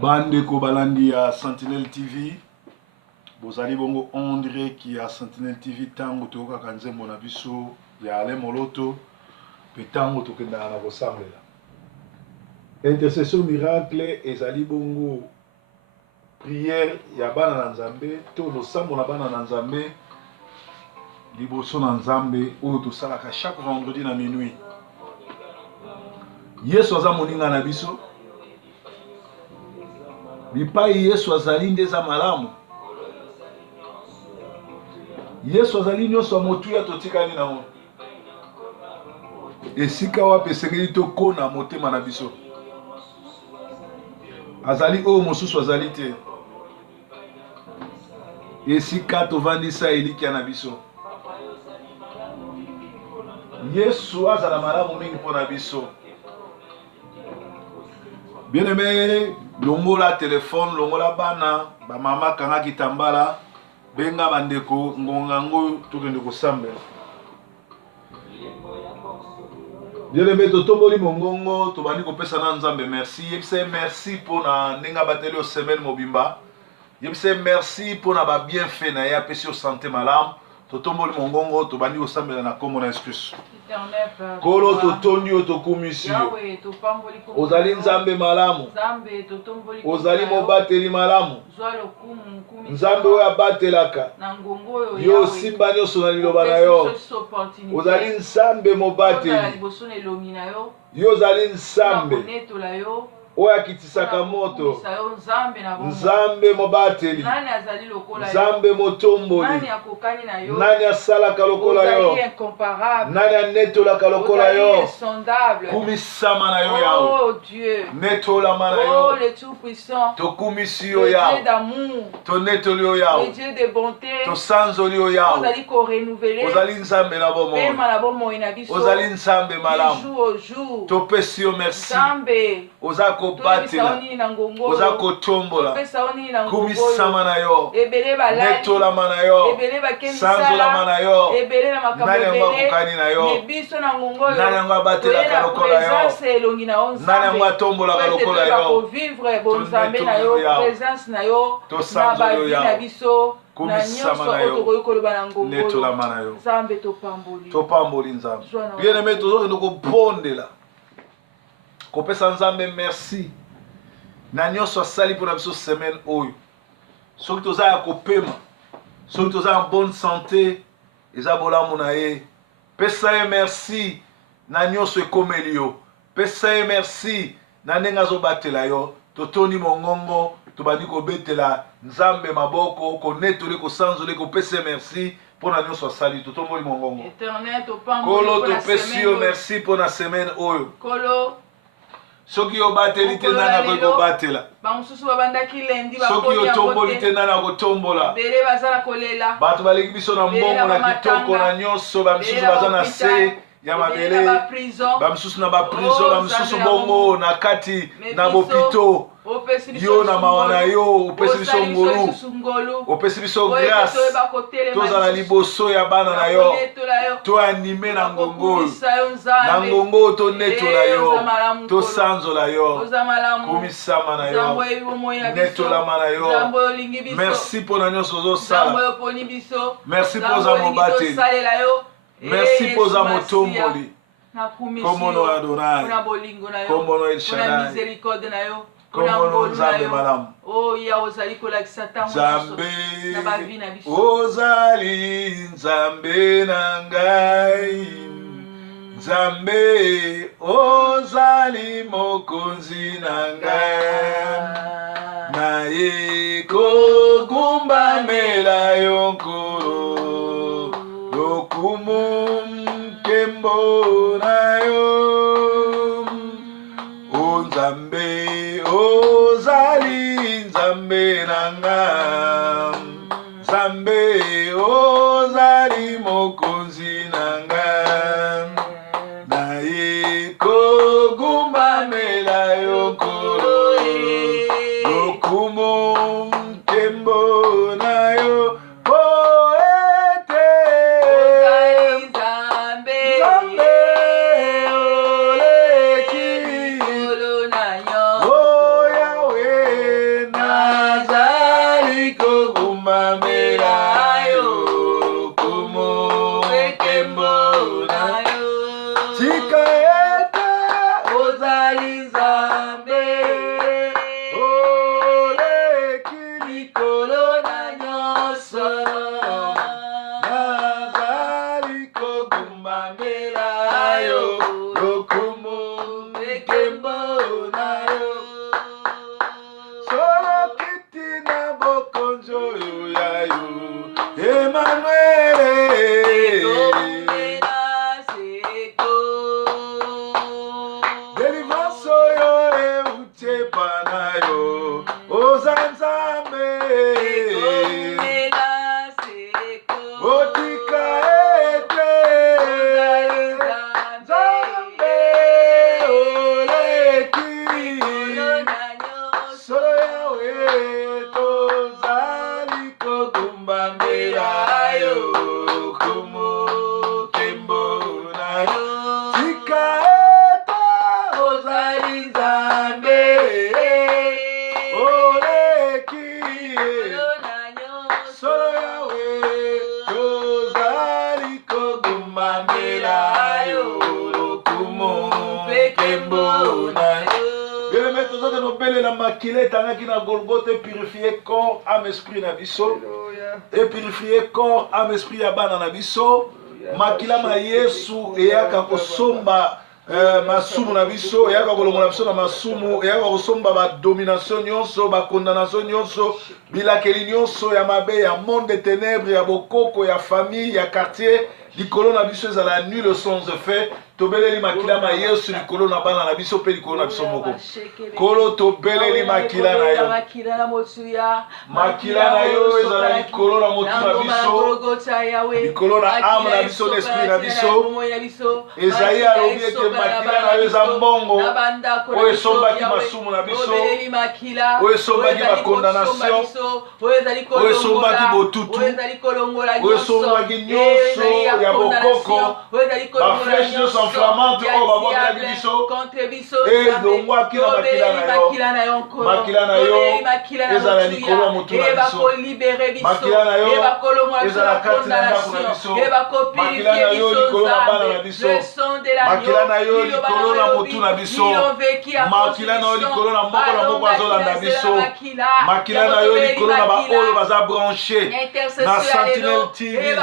Bande Kobalandi à Sentinelle TV. Bozali bongo André qui a Sentinelle TV tango toka kanze mona biso ya ale moloto petango tokenda na kosambela. Intercession miracle ezali bongo prière ya bana na Nzambe to losambo na bana na Nzambe liboso na Nzambe oyo tosalaka chaque vendredi na minuit. Yesu aza moninga na biso. Bipai Yesu azali ndeza malamu. Yesu azali nyonso motuya totikani na mo. Esika wapi esengeli tokona motema na biso. Azali oyo mosusu azali te. Esika tovandisa elikia na biso. Yesu azala malamu mingi mpona biso. Bien aimé, longola téléphone, longola bana, ba mama kanga kitambala, benga bandeko ngonga ngo tukende kosambela. Bien aimé, totomboli mongongo, tobandi kopesa na Nzambe merci. Yebise merci pona nenga bateli o semaine mobimba. Yebise merci pona ba bienfait na ya pesi o santé malamu. Totomboli mongongo, tobandi kosambela na kombo na excuse. Kolo totondi o tokumisi ozali Nzambe malamu ozali mobateli malamu Nzambe oyo abatelaka yo simba nyonso na liloba na yo ozali Nzambe mobateli yo ozali Nzambe oyo akitisaka moto Nzambe mobateli Nzambe motomboli nani asalaka lokola yo nani anetolaka lokola yo kumisama na yo yawe netolama na yo tokumisi yo yawe tonetoli yo yawe tosanzoli yo yawe ozali Nzambe na bomoi ozali Nzambe malamu topesi yo merci oza kobatela oza kotombola kumisama na yo netolama na yo sanzolama na yo nani yango akokani na yo nani yango abatelaka lokola yo nani yango atombolaka lokola yo tosanzoli yo yawe kumisama na yo netolama na yo topamboli Nzambe bien aimé tozokende kobondela kopesa Nzambe merci na nyonso asali mpona biso semaine oyo soki toza ya kopema soki toza en bonne santé eza bolamu na ye pesa ye merci na nyonso ekomeli yo pesa ye merci na ndenge azobatela yo totondi mongongo tobandi kobetela Nzambe maboko konetoli kosanzoli kopesa merci mpona nyonso asali totomboli mongongo kolo topesi yo merci mpona semaine oyo soki yo bateli te nana koki kobatela soki yo tomboli te nana kotombola bato baleki biso na mbongo na kitoko na nyonso bamisusu baza na se ya mabele bamisusu na baprison bamisusu bongo na kati na bopito yo na mawa na yo opesi biso ngolu opesi biso grâce tozala liboso ya bana na yo toanime na ngongo na ngongo tonetola yo tosanzola yo komisama na yo netolama na yo merci mpona nyonso ozosala merci mpo oza mobateli merci mpo oza motomboli komono Adonai komono El Shaddai komono Nzambe malamu Nzambe ozali Nzambe na ngai Nzambe ozali mokonzi na ngai naye kogumbamela yo nkolo lokumu nkembo na yo o Nzambe ozali Nzambe na ngai Nzambe ozali mokonzi na ngai naye kogumbamela yo nkolo na yo ozanzambe otika ete nzambe oleki solo yawe tozali kokumbambela yo kumukembo na yo tika ete ozali nzambe oleki solo yawe tozali kokumbambela yo kumukembo na yo. Bien aimé, tous autres nous belle la makile tangaki na Golgotha purifier corps, âme, esprit na biso. Et purifier corps, âme, esprit ya bana na biso. Makila ma Yesu eyaka kosomba masumu na biso, eyaka kolongola biso na masumu, eyaka kosomba ba domination nyonso, ba condamnation nyonso, bilakeli nyonso ya mabe ya monde de ténèbres, ya bokoko, ya famille, ya quartier. Likolo na biso ezala nul sans effet. Tobeleli makila ma Yesu likolo na bana na biso pe likolo na biso moko. Kolo tobeleli makila na yo. Makila na yo ezala likolo na motu na biso. Likolo na âme na biso na esprit na biso. Ezayi alobi ete makila na yo eza mbongo. Oyo esombaki masumu na biso. Oyo esombaki bakondamnation. Oyo esombaki botutu. Oyo esombaki nyonso ya bokoko. Baflèche nyonso enflammante oyo babwakelaki biso elongwaki na makila na yo ezala likolo ya motu na biso, makila na yo ezala kati na ndako na biso, makila na yo likolo na bana na biso, makila na yo likolo na motu na biso, makila na yo likolo na moko azolanda biso, makila na yo likolo na baoyo baza branche na Sentinelle TV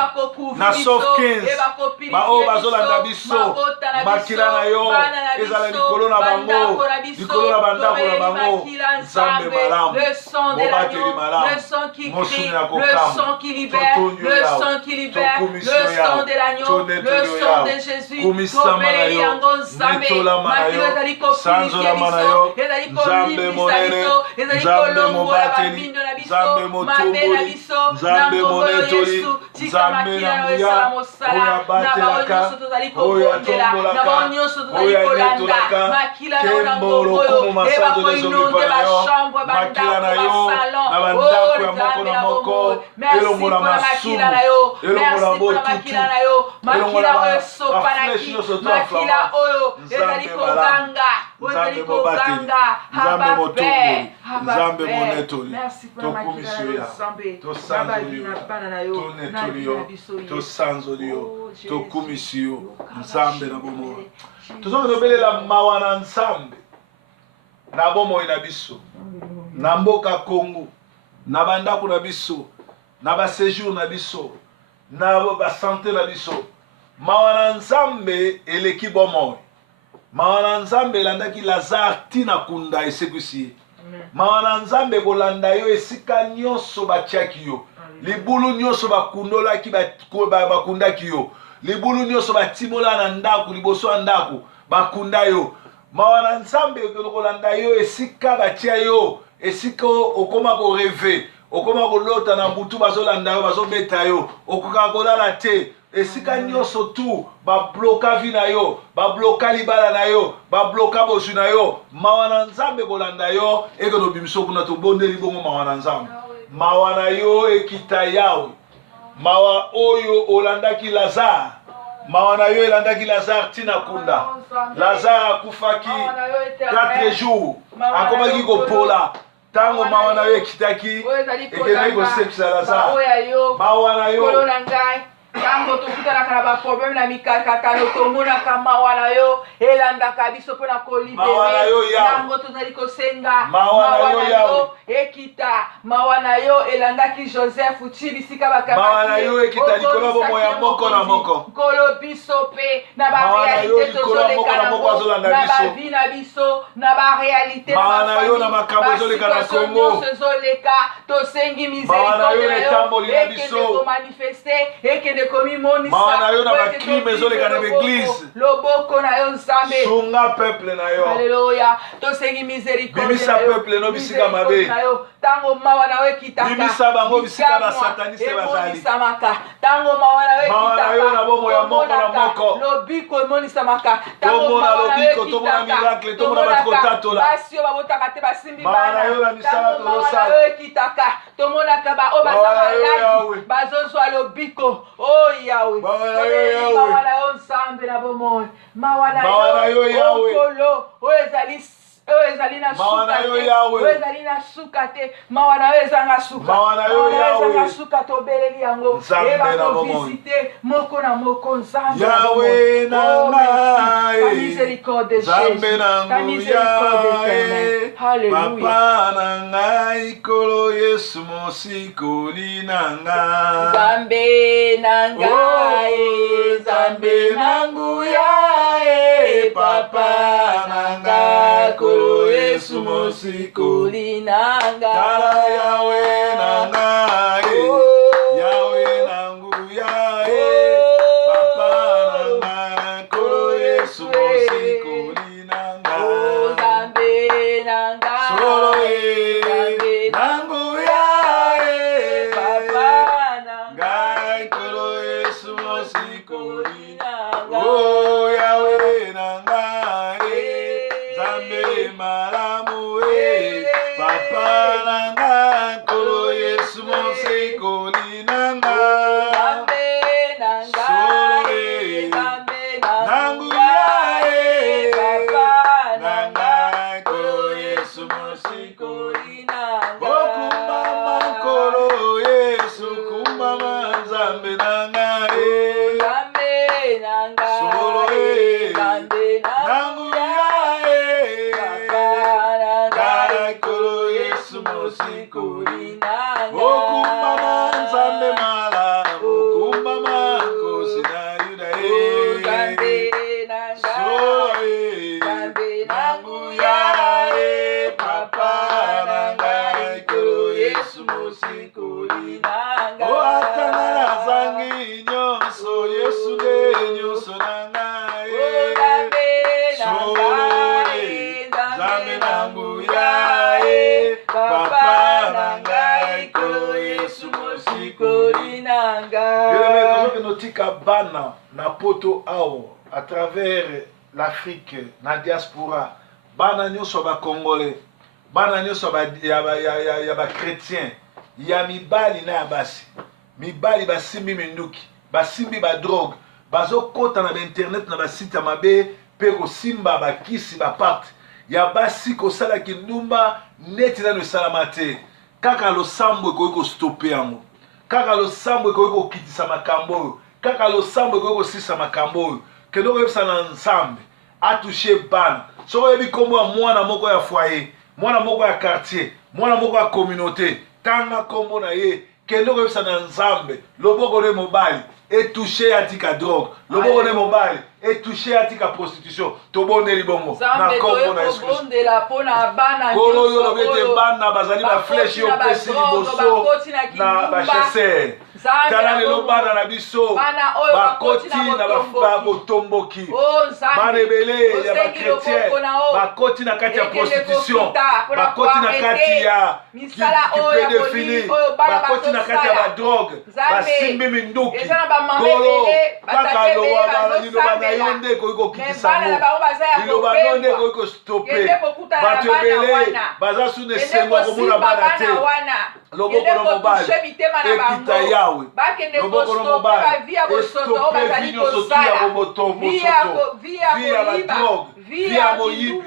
na Sof 15 baoyo bazolanda biso. Makila na yo ezala likolo na bango, likolo na bandako na bango. Nzambe malamu, mobateli malamu, mosuni na kokama, totonyo yao, tokumisio yao, tonetelo yao, kumisama na yo, netolama na yo, sanzolama na yo. Nzambe monene, Nzambe mobateli, Nzambe motumboli, Nzambe monetoli, Nzambe na muya, oya batelaka, oya tombolaka, oya netolaka, kembolo kumu masanzo lezomipa na yo, makila na yo, na bandako ya moko na moko, elongola masumu, elongola botutu, elongola bafleshi nyonso to aflama. Nzambe malamu, Nzambe mobateli, Nzambe motumboli, Nzambe monetoli, tokumisio ya, tosanzoli yo, tonetoli yo, tosanzoli yo, tokumisio, Nzambe na bomo. Tozonga tobelela mawa na Nzambe na bomoi na biso, na mboka Congo, na bandako na biso, na ba séjour na biso, na ba santé na biso. Mawa na Nzambe eleki bomoi. Mawa na Nzambe elandaki Lazare tina kunda esekusi. Mawa na Nzambe kolanda yo esika nyonso batiaki yo. Libulu nyonso bakundolaki bakundaki yo. Libulu nyonso batimola na ndako liboso ya ndako bakunda yo. Mawa na Nzambe kolanda yo esika batia yo, esika okoma ko rêver, okoma kolota na butu bazolanda yo, bazobeta yo, okoka kolala te. Esika nyonso tu babloka vi na yo, babloka libala na yo, babloka bosu na yo. Mawa na Nzambe kolanda yo ekeno bimiso kuna tobondeli bongo mawa na Nzambe. Mawa na yo ekita yawe. Mawa oyo olandaki Lazare. Mawa na yo elandaki Lazare tina kunda. Lazare akufaki 4 jours. Akomaki kopola. Tango mawa na yo ekitaki ekendaki kosekisa Lazare. Mawa na yo tango tokutana kana ba problème na mikakatano tomona kama wana yo elanda kabiso pona ko libérer tango tozali kosenga mawana yo ekita mawana yo elandaki Joseph uti bisika bakamaki mawa na yo ekita likolo bomo ya moko na moko kolo biso pe na ba réalité tozoleka na moko na ba vie na biso na ba réalité mawa na yo na makambo ezoleka na Kongo ezoleka tosengi miséricorde na biso ko manifester ekende komi monisa mawa na yo na ba crime ezoleka na église loboko na yo Nzambe sunga peuple na yo Alléluia tosengi miséricorde bimisa peuple no bisika mabe tango mawa na we kitaka bimisa bango bisika ba sataniste bazali tango mawa na we kitaka yo na bomo ya moko na moko lobiko emonisamaka tango mawa na lobiko tomona miracle tomona bato kotatola basi oyo babotaka te basimbi mawa na yo na misala tolosala mawa na we kitaka tomonaka ba oyo baza maladi bazozwa lobiko o Yawe mawa na yo Nzambe na bomoi mawa na yo okolo oyo ezali ezali na suka te ezali na suka te mawa na yo ezanga suka tobeleli yango ebakovisite moko na moko Nzambe Yawe na ngai ta miséricorde Nzambe nangu yae papa na ngai kolo Yesu mosikoli na ngai Nzambe na ngai Nzambe nangu yae papa na ngai kolo Yesu mosikoli na ngai tala Yawe na ngai Yawe nangu yae papa na ngai kolo Yesu mosikoli na ngai Nzambe na ngai solo nangu yae papa na ngai kolo Yesu mosikoli na ngai oh Yawe na ngai Nzambe malamu papa na ngai kolo Yesu mosikoli na ngai nangu yae papa na ngai kolo Yesu mosikoli na ngai okumama kolo Yesu kumama Nzambe na ngai solo nangu yae ngai kolo Yesu mosikoli okumama Nzambe malamu okumama nkosi na Yuda nangu yae papa na ngai kolo Yesu mosikoli o atanga nazangi nyonso Yesu nde nyonso na ngai Nzambe nangu yae papa na ngai kolo Yesu mosikoli na ngai tozoki notika bana na poto awo à travers l'Afrique na diaspora bana nyonso ba congolais bana nyonso ya ba chrétien ya mibali na ya basi mibali basimbi minduki basimbi ba drogue bazokota na internet na basite ya mabe pe kosimba bakisi baparte ya basi kosala kindumba neti nano esalama te kaka losambo ekoki kostope yango kaka losambo ekoki kokitisa makambo oyo kaka losambo ekoki kosisa makambo oyo kende koyebisa na Nzambe atushe bana soko oyebi kombo ya mwana moko ya foyer mwana moko ya quartier mwana moko ya communauté tanga kombo na ye kende koyebisa na Nzambe loboko ne mobali etouché atika drogue loboko ne mobali etouché atika prostitution tobondeli bongo na kombo na Yesu kolo yo lobi ete bana bazali ba flèche yo pesi liboso na bacheser tala lelo bana na biso bakoti na babotomboki bana ebele ya bakretien bakoti na kati ya prostitution bakoti na kati ya kipedefili bakoti na kati ya badrogue basimbi minduki kolo kaka liloba na yo nde ekoki kokitisa yango liloba no nde ekoki kostope bato ebele baza suna esengo komona bana te loboko no mobali ekita yawe loboko no mobali estope vi nyonso tu ya bomosoto vi ya badrogue vi ya moyibi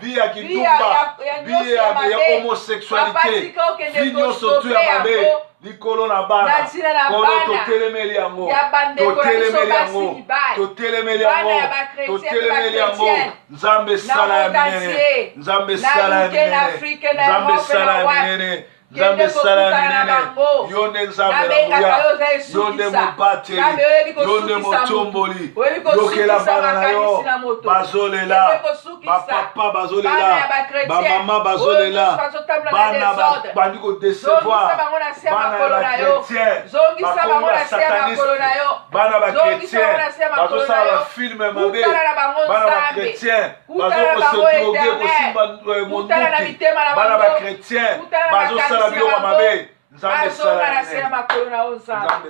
vi ya kindumba vi ya homosexualité vi nyonso tu ya mabe likolo na bana kolo totelemeli yango totelemeli yango totelemeli yango totelemeli yango Nzambe sala ya minene Nzambe sala ya minene Nzambe sala ya minene Nzambe sala minene. Yonde nzambe na nguya. Yonde mobate. Yonde motomboli. Yokela bana na yo. Bazolela. Bapapa bazolela. Bamama bazolela. Bana bandi ko décevoir. Bana ba chrétien. Bakomi ba sataniste. Bana ba chrétien. Bazosala ba filme mabe. Bana ba chrétien. Bazoko se droguer kosimba monduki. Bana ba chrétien. Bazosala biloko mabe. Nzambe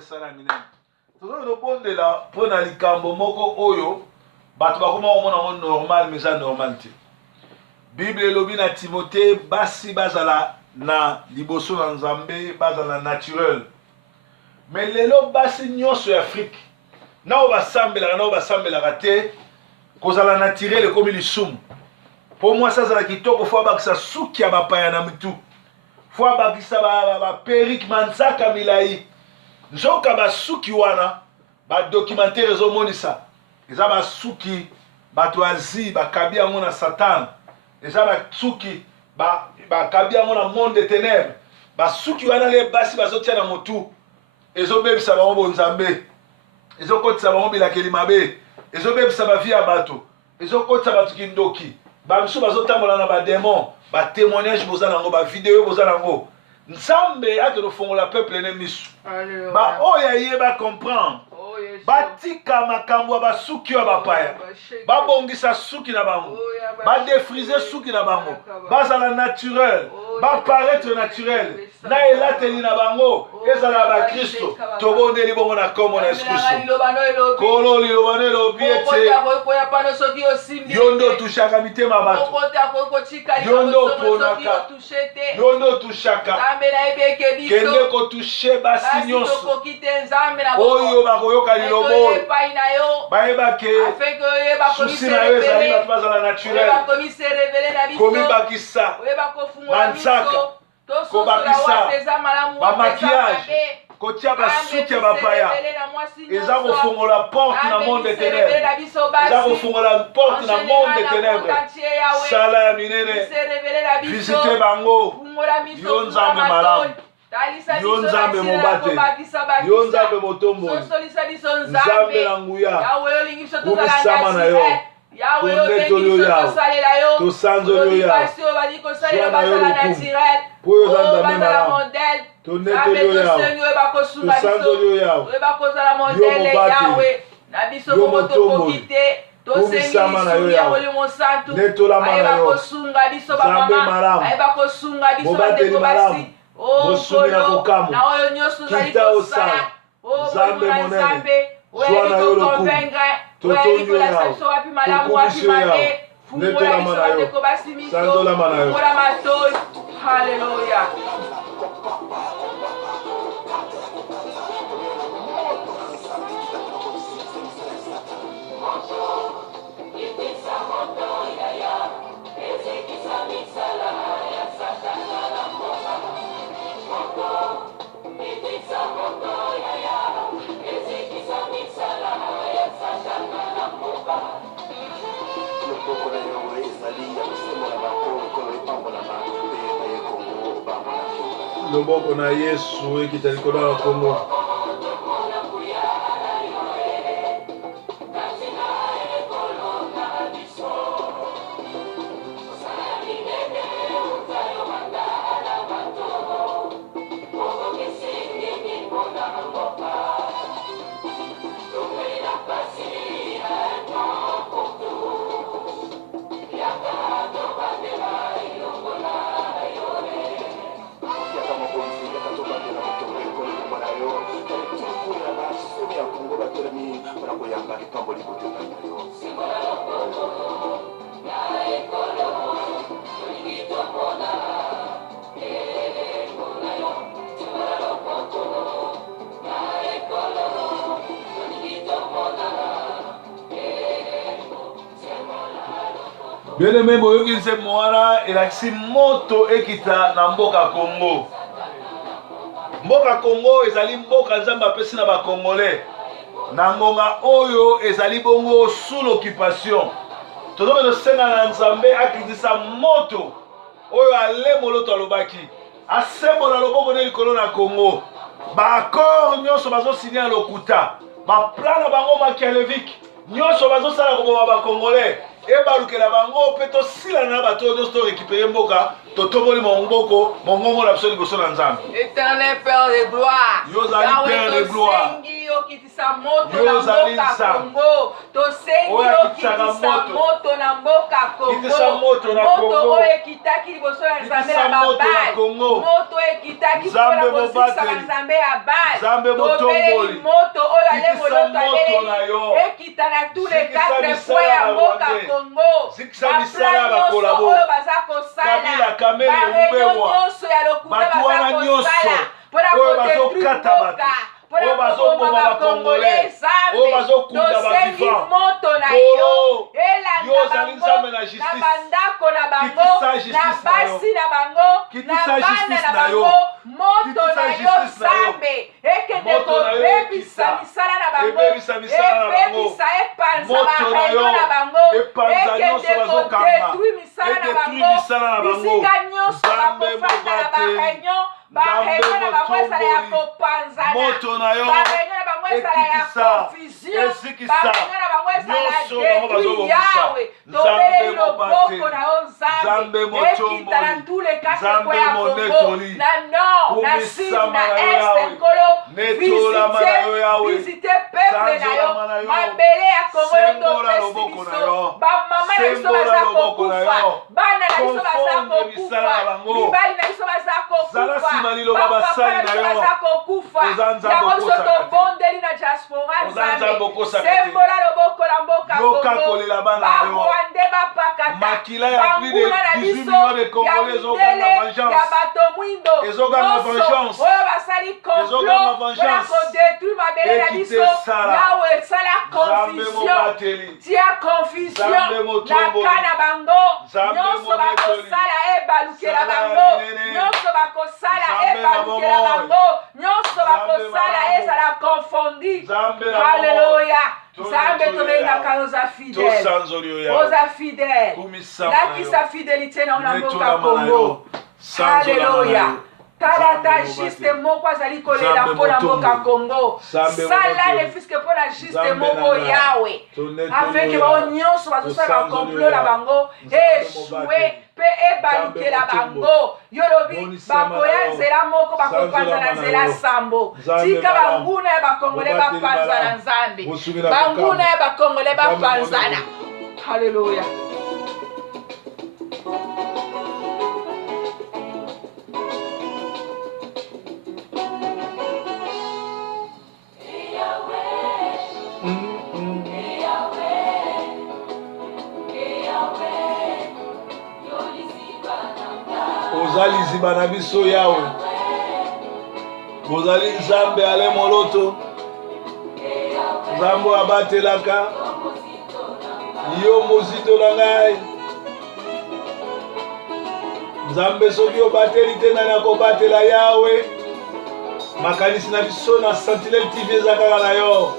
sala minene. Tozo bondela pona likambo moko oyo bato bakoma komona ngo normal mais ça normal te. Bible elobi na Timothée basi bazala na liboso na Nzambe bazala naturel. Mais lelo basi nyonso ya Afrique na basambelaka te kozala naturel comme lisumu. Pour moi ça zala kitoko fo bakisa suki ya bapaya na mitu. Fo bakisa ba perruque manzaka milai. Nzoka basuki wana ba documentaire ezomonisa. Eza basuki bato azi bakabi yango na Satan. Eza basuki bakabi yango na monde des ténèbres. Basuki wana le basi bazotia na motu. Ezobebisa bango bonzambe. Ezokotisa bango bilakeli mabe. Ezobebisa ba vie ya bato. Ezokotisa bato kindoki. Bamisu bazotambola na ba démon, ba témoignage bozala ngo, ba vidéo bozala ngo. Nzambe akofongola peuple ne misu. Ba oya yeba comprendre. Batika makambo basuki ya bapaya. Babongisa suki na bango. Ba défriser suki na bango. Bazala naturel, ba paraître naturel. Na elateli na bango, ezala ba Kristo. Tobonde libongo na kombo na Yesu Kristo. Kolo lilobano elobi ete. Yondo tushaka mitema bato. Yondo ponaka. Yondo tushaka. Kende ko touche basi nyonso. Oyo bakoyoka lilobo. Bayebake. Susi na yo ezali bato bazala naturel. Komi bakisa. Manzaka. Kobakisa. Bamakiage. Kotia basuki ya bapaya. Eza kofongola porte na monde des ténèbres. Eza kofongola porte na monde des ténèbres. Sala ya minene. Visite bango. Yo Nzambe malamu. Yo Nzambe mobate. Yo Nzambe motomboli. Nzambe na nguya. Kumisama na yo. Tonde tolio yao. Tosanzolio yao. Soa na yo lukumu. Poyo Nzambe malamu. Tonde tolio yao. Tosanzolio yao. Yo mobate. Yo motomboli. Kumisama na yo yao. Netolama na yo. Nzambe malamu. Mobateli malamu. Mosumi na kokamu. Kita osala. Nzambe monene. Soa na yo lokumu. Totonyo yao. Tokumisio yao. Netolama na yo. Sanzolama na yo. Hallelujah. Loboko na Yesu ekita likolo na Kongo. Bien aimé, boyoki nse mwana elakisi moto ekita na mboka Congo. Mboka Congo ezali mboka Nzambe apesi na bakongolais. Na ngonga oyo ezali bongo sous l'occupation. Tozobe no senga na Nzambe akitisa moto oyo ale moloto alobaki. asembola loboko na likolo na Congo. Baaccord nyonso bazosigner lokuta. Baplan na bango machiavélique. Nyonso bazosala koboma bakongolais. Ebalukela bango pe tosila na bato nyonso to récupérer mboka totoboli mongoko mongongo la biso liboso na Nzambe. Éternel Père de gloire. Yozali Père de gloire. Okitisa moto na mboka Congo. Tosengi okitisa moto na mboka Congo. Moto oyo ekitaki liboso ya Nzambe na babali. Moto ekitaki mpona kosisa Nzambe ya bali. Tobeli moto oyo ale moloto aleli. Ekita na tous les 4 points ya mboka Congo. Baplan nyonso oyo baza kosala. Bareunion nyonso ya lokuta baza kosala. Mpona kodetruire mboka. Oyo bazoboma bakongolais, tosengi moto na yo elanda bango na bandako na bango na basi na bango na bana na bango moto na yo Nzambe ekende kobebisa misala na bango ebebisa epanza bareunion na bango ekende kodetruire misala na bango bisika nyonso bakofanda na bareunion bareunion na bango ezala ya kopanzana bareunion na bango ezala ya confusion bareunion na bango ezala ya détruire Yawe tobeleli loboko na yo Nzambe ekita na tous les 4 coins ya Congo na nord na sud na est nkolo visite peuple na yo mabele ya Congo topesi biso bamama na biso baza kokufa bana na biso baza kokufa mibali na biso baza kokufa bapapa na biso baza kokufa yango biso tobondeli na diaspora Nzambe sembola loboko na mboka Congo barwande bapakata banguna na biso ya mindele ya bato mwindo nyonso oyo basali complot mpona kodetruire mabele na biso yawe esala confusion tia confusion na ka na bango nyonso bakosala ebalukela bango nyonso bakosala ebalukela bango nyonso bakosala ezala confondi halleluya Nzambe tobengaka oza fidèle oza fidèle lakisa fidélité na ona mboka Congo halleluya talata juste moko azali kolela mpona mboka Congo sala le fiske mpona juste moko yawe afin ke bao nyonso bazosala complot na bango echue mpe ebalukela bango yo lobi bakoya nzela moko bakopanza na nzela sambo tika banguna ya bakongole bapanza na Nzambe banguna ya bakongole bapanzana halleluya. Ozali ziba na biso yawe ozali Nzambe ale moloto Nzambe abatelaka yo mozito na ngai Nzambe soki obateli te nani akobatela yawe makanisi na biso na Sentinelle TV eza kaka na yo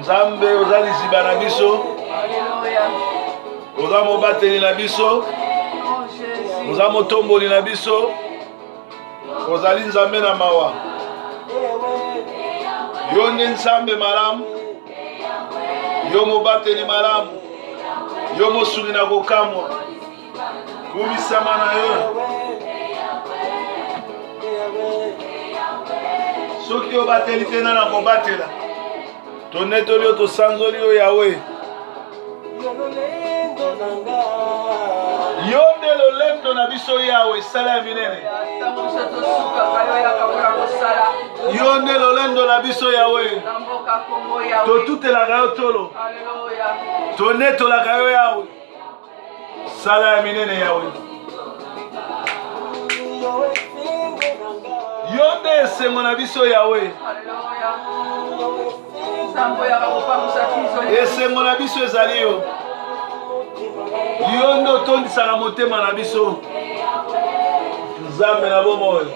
Nzambe ozali ziba na biso oza mobateli na biso oza motomboli na biso ozali Nzambe na mawa yo nde Nzambe malamu yo mobateli malamu yo mosuli na kokamwa kumisama na yo soki obateli te nani akobatela tonetoli yo tosanzoli yo yawe yo nde lolendo na biso yawe sala ya minene yo nde lolendo na biso yawe totutelaka yo tolo tonetolaka yo yawe sala ya minene yawe Yonde esengo na biso Yahweh. Esengo na biso ezali yo. Yonde otondisaka motema na biso. Nzambe na bomoi.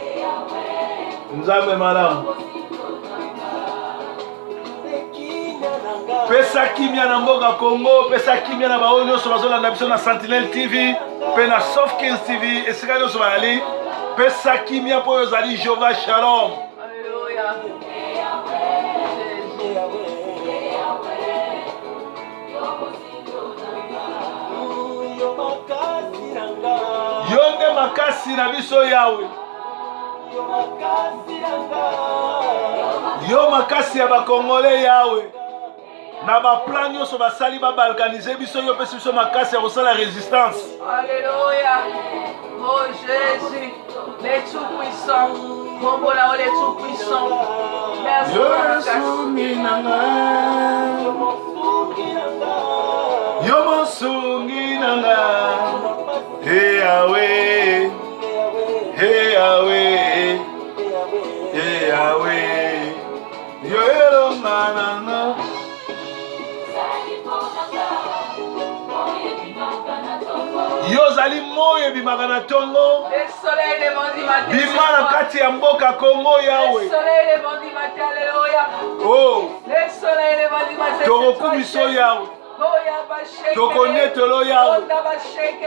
Nzambe malamu. Pesa kimia na mboka Congo, pesa kimia na baoyo nyonso bazolanda biso na Sentinel TV, pe na Soft Kings TV, esika nyonso bayali. Pesa kimia po ozali Jehovah Shalom. Alléluia. Yonde makasi na biso Yahweh. Yo makasi ya bakongole Yahweh. Na ba plan nyonso basali ba balkaniser biso yo pesi biso makasi ya kosala résistance. Alléluia. Oh Jésus, les tout-puissants. Kombola les tout-puissants. Merci pour la Yo monsungi nanga. Hey Yahweh. Hey Yahweh. Hey Yahweh. Yo elonga nanga. Yo zali moye bimaka na tongo. Le soleil de mon dimanche. Bima na kati ya mboka Congo Yahweh. Le soleil de mon dimanche. Alléluia. Oh. Le soleil de mon dimanche. Tokokumiso Yahweh. Tokonetelo Yahweh.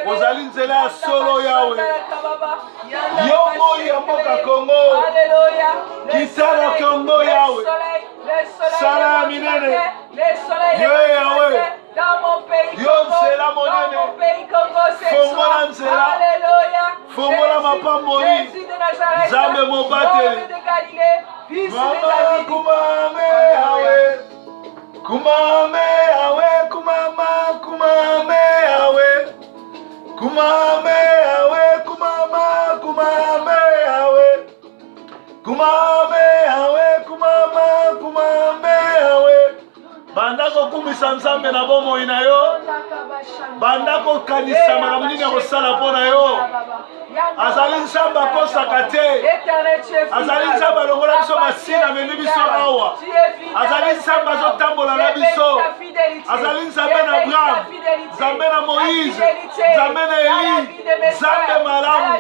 Ozali nzela ya solo Yahweh. Yo moye ya mboka Congo. Alléluia. Kitana Congo Yahweh. Sala minene. Yo Yahweh. Dans mon pays Congo, Yo nzela monene. dans mon pays Congo, c'est Fongola nzela. Alléluia. Fongola mapamboli. Jésus de Nazareth. Nzambe mobateli. Homme de Galilée, fils de David. Kumame Yahweh. Kumame Yahweh. Kumame Yahweh. Kumame Yahweh. Kumame Yahweh. Kumame Yahweh. Kumame Yahweh. Bandako kumisa nzambe na bomoi na yo. Bandako kanisa makambo nini ya kosala mpo na yo. Azali nzambe akosaka te. Azali nzambe alongola biso masina amemi biso awa. Azali nzambe azotambola na biso. Azali nzambe na Abraham, nzambe na Moïse, nzambe na Eli, nzambe malamu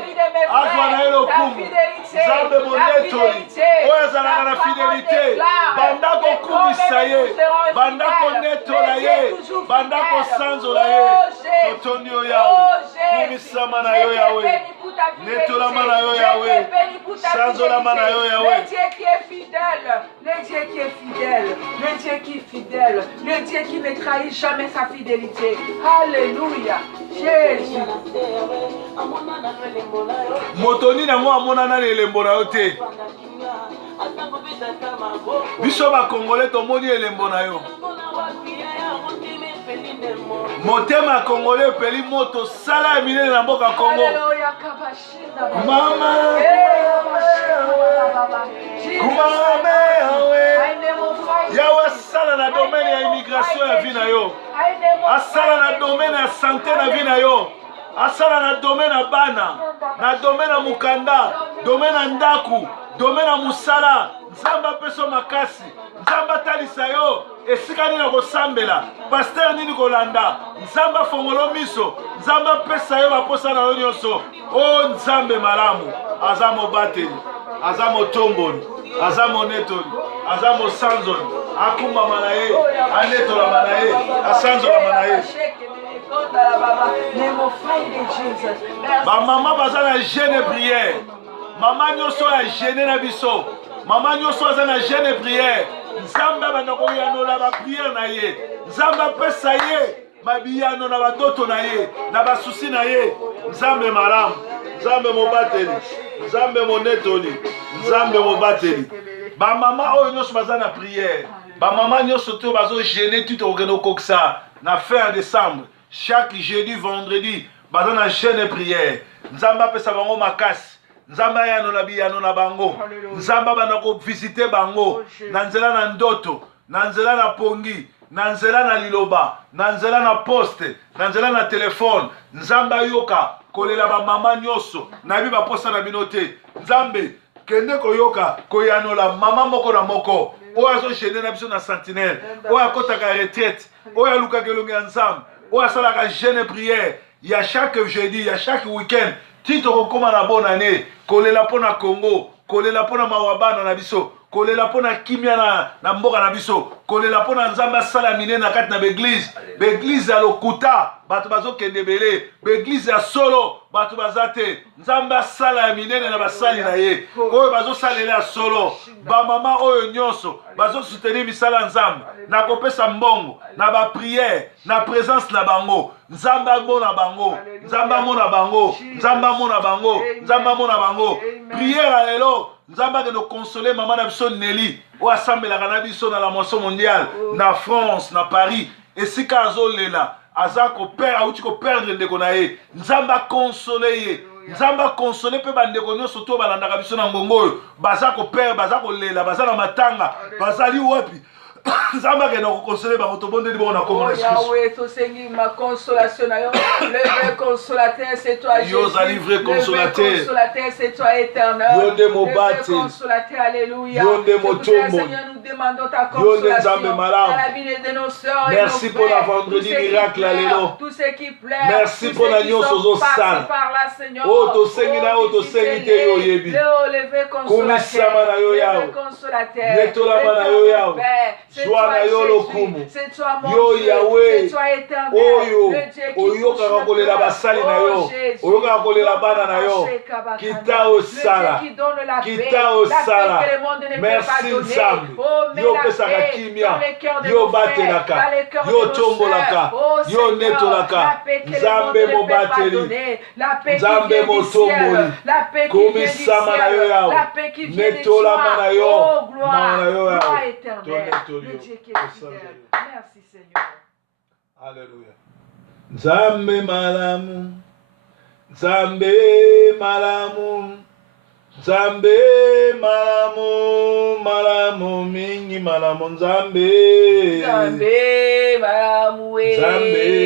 azwa na ye lokumu, nzambe monetoli oyo azalaka na fidelite. Banda kokumisa ye, banda konetola ye, banda kosanzola ye. Totondi yo Yawe, kumisama na yo Yawe, netolama na yo Yawe, sanzolama na yo Yawe. Le Dieu qui est fidèle, le Dieu qui est fidèle, le Dieu qui est fidèle, le Dieu qui ne trahit jamais sa fidélité. Alléluia. Jésus. Motoni na mo amonana na elembo na yo te. Biso ba Congolais tomoni elembo na yo. Motema Congolais epeli moto sala ya minene na mboka Congo. Mama. Kumame Yahweh. Yahweh asala na domaine ya immigration ya vie na yo. Asala na domaine ya santé na vie na yo. Asala na domaine ya bana, na domaine ya mukanda, domaine ya ndaku, domaine ya musala. Nzambe apeso makasi, Nzambe atalisa yo esika nini kosambela, pasteur nini kolanda, Nzambe afongolo miso, Nzambe apesa yo baposa na yo nyonso. O Nzambe malamu, aza mobateli, aza motomboli, aza monetoli, aza mosanzoli, akumbama na ye, anetolama na ye, asanzolama na ye. Ba mama baza na jeûne et prière. Mama nyonso ya jeûne na biso. Mama nyonso aza na jeûne et prière. Nzambe bana koyanola ba prière na ye. Nzambe apesa ye mabiyano na badoto na ye, na basusi na ye. Nzambe malamu, Nzambe mobateli, Nzambe monetoli, Nzambe mobateli. Ba mama oyo nyonso baza na prière. Ba mama nyonso to bazo jeûner tout okeno koksa na fin décembre. Chaque jeudi, vendredi, baza na jeûne et prière. Nzamba pesa bango makasi. Nzamba yano na biyano na bango. Nzamba bana ko visiter bango. Na nzela na ndoto, na nzela na pongi, na nzela na liloba, na nzela na poste, na nzela na telefone. Nzamba yoka kolela ba mama nyoso. Na bi ba posa na binote. Nzambe kende koyoka koyanola mama moko na moko oyo azogene na biso na sentinelle oyo akotaka retraite oyo alukaka elongi ya nzambe oyo asalaka jeune prière ya chaque jeudi ya chaque week-end ti tokokóma na bonne année kolela mpo na Congo kolela mpo na mawabana na biso kolela mpo na kimia na mboka na biso kolela mpo na nzambe asala minene na kati na beglize ya lokuta bato bazokende ebele beglize ya solo bato baza te nzambe asala ya minene na basali na ye oyo bazosalela ya solo bamama oyo nyonso bazosoutenir misala ya nzambe na kopesa mbongo na bapriere na présence na bango nzambe amona bango nzambe amona bango nzambe amona bango nzambe amona bango priere ya lelo nzambe akende konsole mama na biso Nelly oyo asambelaka na biso na la moisson mondiale na France na Paris esika azolela auti koperdre ndeko na ye nzambe akonsole ye nzambe akonsole mpe bandeko nyonso to balandaka biso na ngongo oyo baza koperdre baza kolela baza na matanga bazali wapi nzambe akende kokonsole bango tobondeli bongo na kombo na Yesu Yahweh tosengi ma consolation na yo le vrai consolateur c'est toi Jésus yo ozali vrai consolateur le vrai consolateur c'est toi éternel yo nde mobati le vrai consolateur alléluia yo nde motombo Seigneur nous demandons ta yo nde consolation nzambe malamu dans la vie de nos sœurs merci pour la vendredi miracle alelo tous ceux qui pleurent merci pour la nyonso ozosala oyo tosengi na oyo tosengi te yo oyebi kumisama na yo yawe netolama na yo yawe joie na yo lokumu yo yawe oyo oyokaka kolela basali na yo oyokaka kolela bana na yo kita osala kita osala merci nzambe yo opesaka kimia yo batelaka yo tombolaka yo netolaka nzambe mobateli nzambe motomboli komisama na yo yawe netolama na yo mawa na yo yawe tonetoli yo merci Seigneur Alléluia. Nzambe malamu, Nzambe malamu, Nzambe malamu, malamu mingi malamu Nzambe. Nzambe malamu we. Nzambe